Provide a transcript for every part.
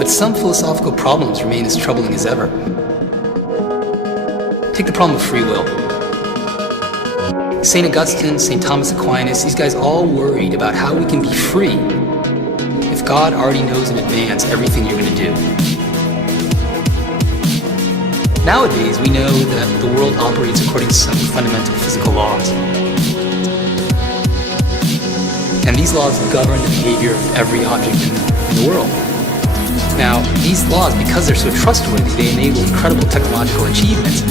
But some philosophical problems remain as troubling as ever. Take the problem of free will. St. Augustine, St. Thomas Aquinas, these guys all worried about how we can be free if God already knows in advance everything you're going to do. Nowadays, we know that the world operates according to some fundamental physical laws. And these laws govern the behavior of every object in the world. Now, these laws, because they're so trustworthy, they enable incredible technological achievements.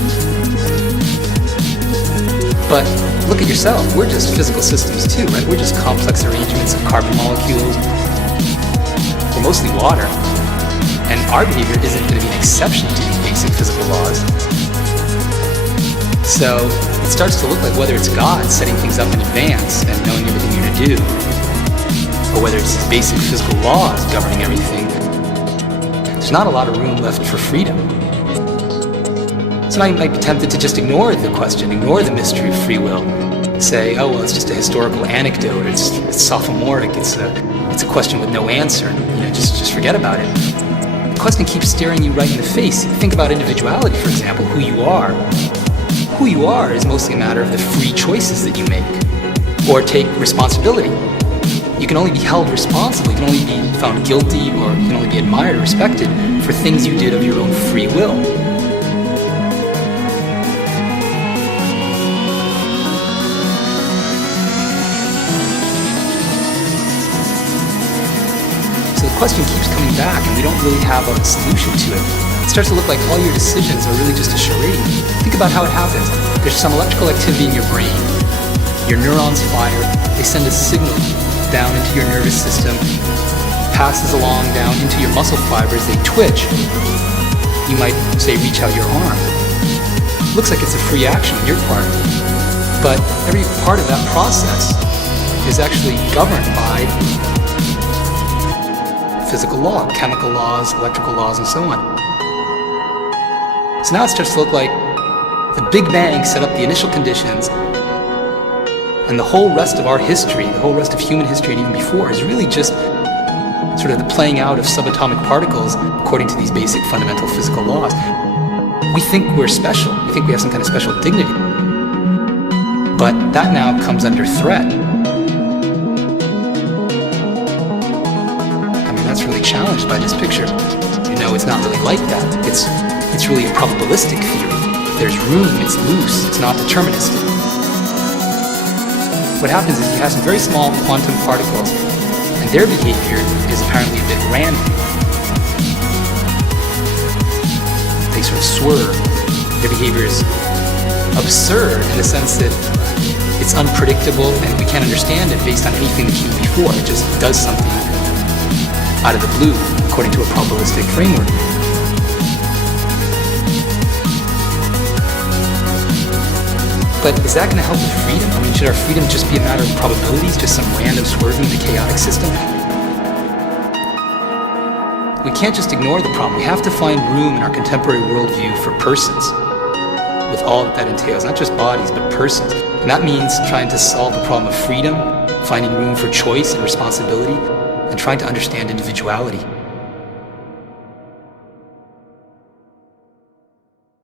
But look at yourself. We're just physical systems too, right? We're just complex arrangements of carbon molecules. We're mostly water. And our behavior isn't going to be an exception to these basic physical laws. So it starts to look like whether it's God setting things up in advance and knowing everything you're going to do, or whether it's these basic physical laws governing everything, there's not a lot of room left for freedom. So I might be tempted to just ignore the question, ignore the mystery of free will. Say, oh, well, it's just a historical anecdote, it's sophomoric, it's a question with no answer, just forget about it. The question keeps staring you right in the face. Think about individuality, for example, who you are. Who you are is mostly a matter of the free choices that you make. Or take responsibility. You can only be held responsible, you can only be found guilty, or you can only be admired or respected for things you did of your own free will. So the question keeps coming back, and we don't really have a solution to it. It starts to look like all your decisions are really just a charade. Think about how it happens. There's some electrical activity in your brain. Your neurons fire. They send a signal down into your nervous system, passes along down into your muscle fibers. They twitch. You might, say, reach out your arm. Looks like it's a free action on your part. But every part of that process is actually governed by physical law, chemical laws, electrical laws, and so on. So now it starts to look like the Big Bang set up the initial conditions, and the whole rest of our history, the whole rest of human history and even before, is really just sort of the playing out of subatomic particles according to these basic fundamental physical laws. We think we're special. We think we have some kind of special dignity. But that now comes under threat. That's really challenged by this picture. It's not really like that. It's really a probabilistic theory. There's room, it's loose, it's not deterministic. What happens is you have some very small quantum particles, and their behavior is apparently a bit random. They sort of swerve. Their behavior is absurd in the sense that it's unpredictable and we can't understand it based on anything that came before. It just does something out of the blue, according to a probabilistic framework. But is that going to help with freedom? Should our freedom just be a matter of probabilities, just some random swerving in the chaotic system? We can't just ignore the problem. We have to find room in our contemporary worldview for persons, with all that entails, not just bodies, but persons. And that means trying to solve the problem of freedom, finding room for choice and responsibility, and trying to understand individuality.